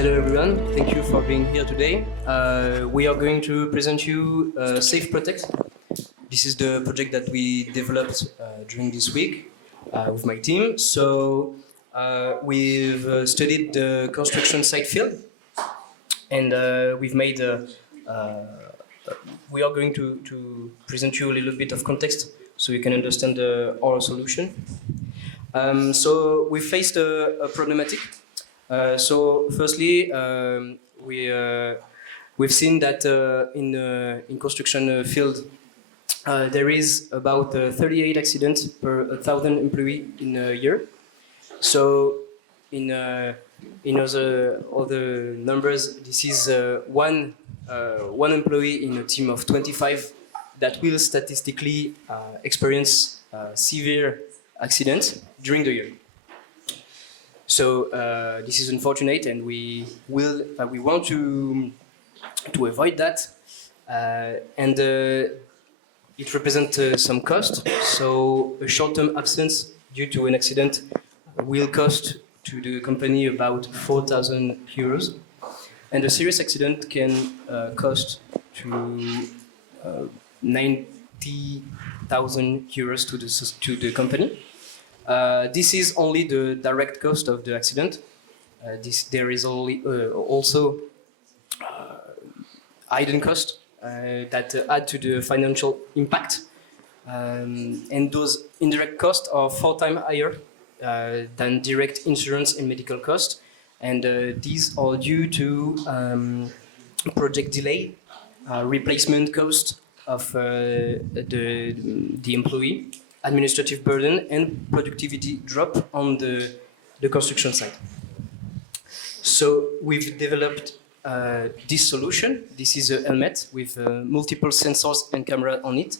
Hello everyone, thank you for being here today. We are going to present you SafeProtect. This is the project that we developed during this week with my team. So we've studied the construction site field, and we've made we are going to present you a little bit of context so you can understand our solution. So we faced a problematic. So firstly, we've seen that in construction field there is about 38 accidents per 1,000 employees in a year. So in other numbers, this is one employee in a team of 25 that will statistically experience severe accidents during the year. So this is unfortunate, and we want to avoid that, and it represents some cost. So a short-term absence due to an accident will cost to the company about 4,000 euros, and a serious accident can cost to 90,000 euros to the company. This is only the direct cost of the accident. There is also hidden cost that add to the financial impact, and those indirect costs are 4 times higher than direct insurance and medical costs, and these are due to project delay, replacement cost of the employee, administrative burden, and productivity drop on the construction site. So we've developed this solution. This is a helmet with multiple sensors and camera on it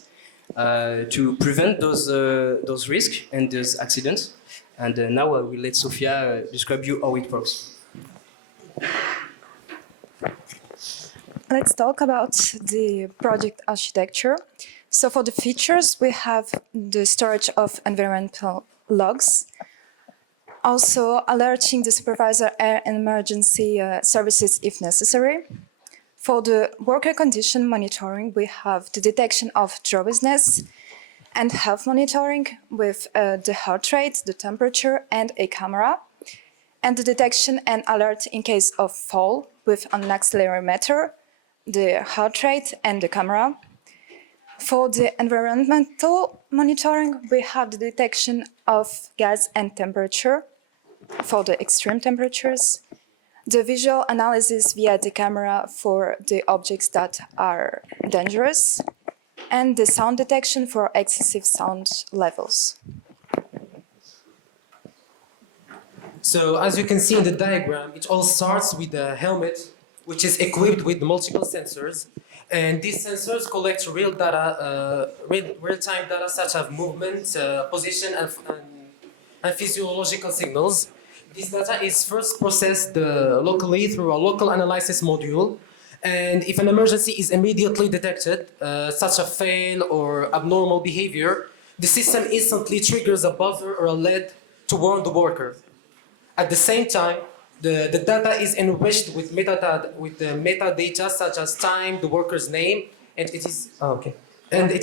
to prevent those risks and those accidents. And now I will let Sophia describe you how it works. Let's talk about the project architecture. So for the features, we have the storage of environmental logs, also alerting the supervisor air and emergency services if necessary. For the worker condition monitoring, we have the detection of joblessness and health monitoring with the heart rate, the temperature, and a camera, and the detection and alert in case of fall with an accelerometer, the heart rate, and the camera. For the environmental monitoring, we have the detection of gas and temperature for the extreme temperatures, the visual analysis via the camera for the objects that are dangerous, and the sound detection for excessive sound levels. So as you can see in the diagram, it all starts with a helmet which is equipped with multiple sensors. And these sensors collect real data, real-time data such as movement, position, and physiological signals. This data is first processed locally through a local analysis module. And if an emergency is immediately detected, such as fail or abnormal behavior, the system instantly triggers a buzzer or a LED to warn the worker. At the same time, the data is enriched with metadata such as time, the worker's name, and it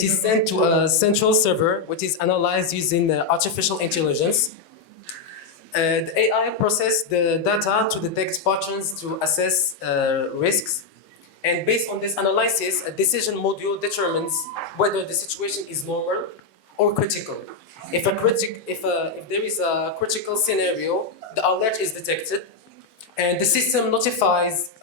is sent to a central server, which is analyzed using artificial intelligence. The AI processes the data to detect patterns to assess risks, and based on this analysis, a decision module determines whether the situation is normal or critical. If there is a critical scenario, the alert is detected, and the system notifies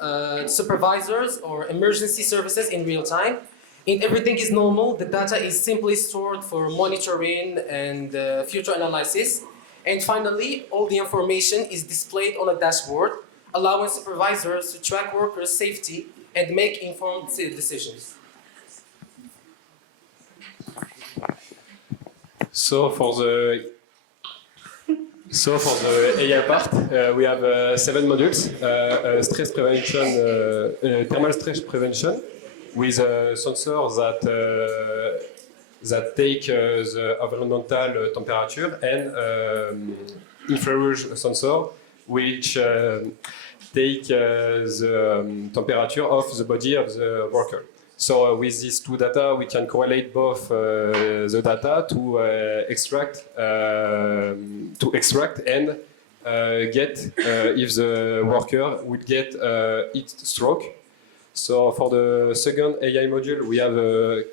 supervisors or emergency services in real time. If everything is normal, the data is simply stored for monitoring and future analysis. And finally, all the information is displayed on a dashboard, allowing supervisors to track workers' safety and make informed decisions. So for the AI part, we have 7 modules: stress prevention, thermal stress prevention, with sensors that take the environmental temperature, and infrared sensor, which take the temperature of the body of the worker. So with these two data, we can correlate both the data to extract and get if the worker would get heat stroke. So for the second AI module, we have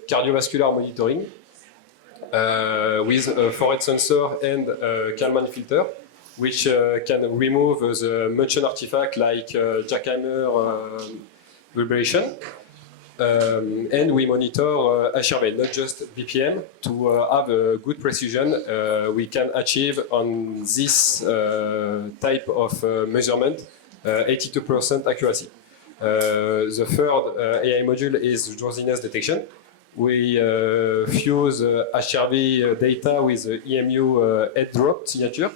cardiovascular monitoring with a forehead sensor and a Kalman filter, which can remove the motion artifact like jackhammer vibration. And we monitor HRV, not just BPM, to have a good precision we can achieve on this type of measurement, 82% accuracy. The third AI module is drowsiness detection. We fuse HRV data with EMU head drop signature.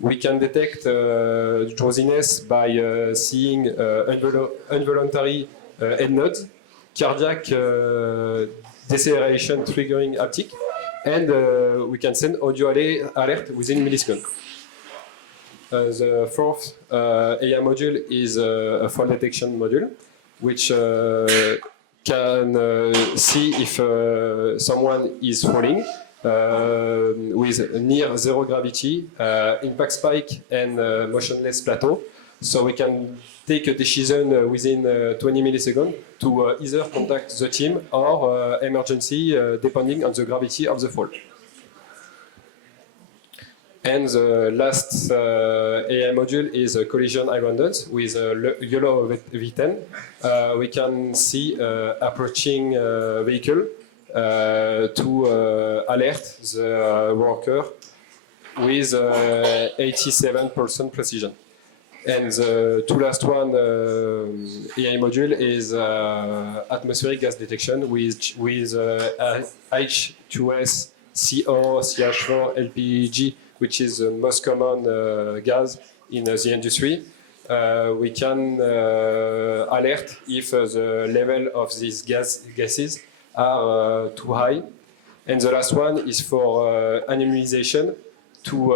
We can detect drowsiness by seeing involuntary head nods, cardiac deceleration triggering haptic, and we can send audio alert within milliseconds. The fourth AI module is a fall detection module, which can see if someone is falling with near zero gravity, impact spike, and motionless plateau. So we can take a decision within 20 milliseconds to either contact the team or emergency, depending on the gravity of the fall. And the last AI module is collision avoidance with yellow V10. We can see approaching vehicle to alert the worker with 87% precision. And the two last one AI module is atmospheric gas detection with H2S, CO, CH4, LPG, which is the most common gas in the industry. We can alert if the level of these gases are too high. And the last one is for anonymization to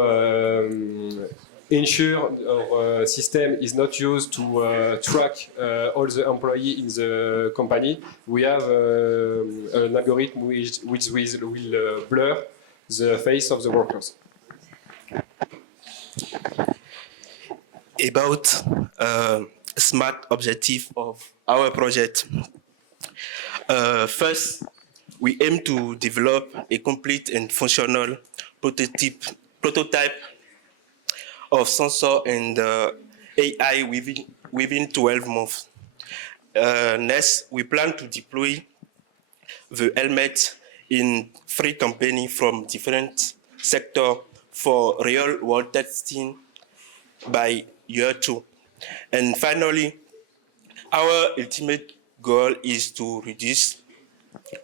ensure our system is not used to track all the employees in the company. We have an algorithm which will blur the face of the workers. About smart objective of our project. First, we aim to develop a complete and functional prototype of sensor and AI within 12 months. Next, we plan to deploy the helmet in 3 companies from different sectors for real-world testing by year 2. And finally, our ultimate goal is to reduce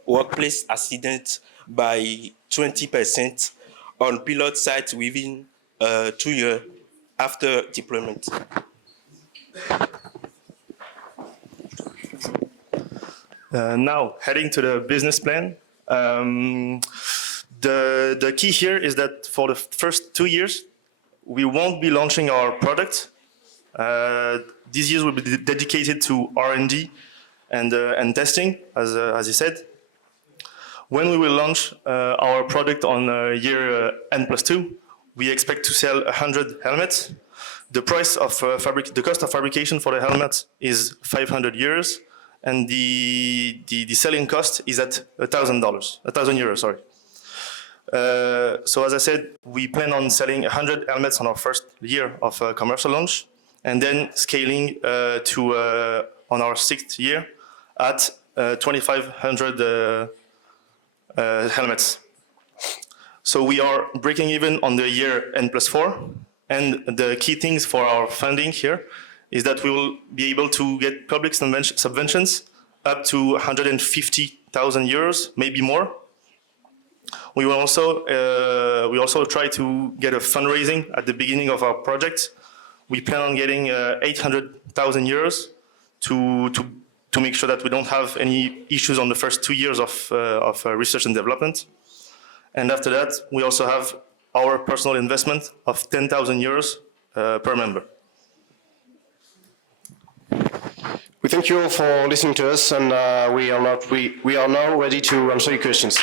workplace accidents by 20% on pilot sites within 2 years after deployment. Now, heading to the business plan. The key here is that for the first 2 years, we won't be launching our product. These years will be dedicated to R&D and testing, as you said. When we will launch our product on year N+2, we expect to sell 100 helmets. The price of the cost of fabrication for the helmet is €500, and the selling cost is at €1,000, sorry. So as I said, we plan on selling 100 helmets on our first year of commercial launch, and then scaling to on our 6th year at 2,500 helmets. So we are breaking even on the year N+4, and the key things for our funding here is that we will be able to get public subventions up to €150,000, maybe more. We will also try to get a fundraising at the beginning of our project. We plan on getting €800,000 to make sure that we don't have any issues on the first 2 years of research and development. And after that, we also have our personal investment of €10,000 per member. thank you all for listening to us, and we are now ready to answer your questions.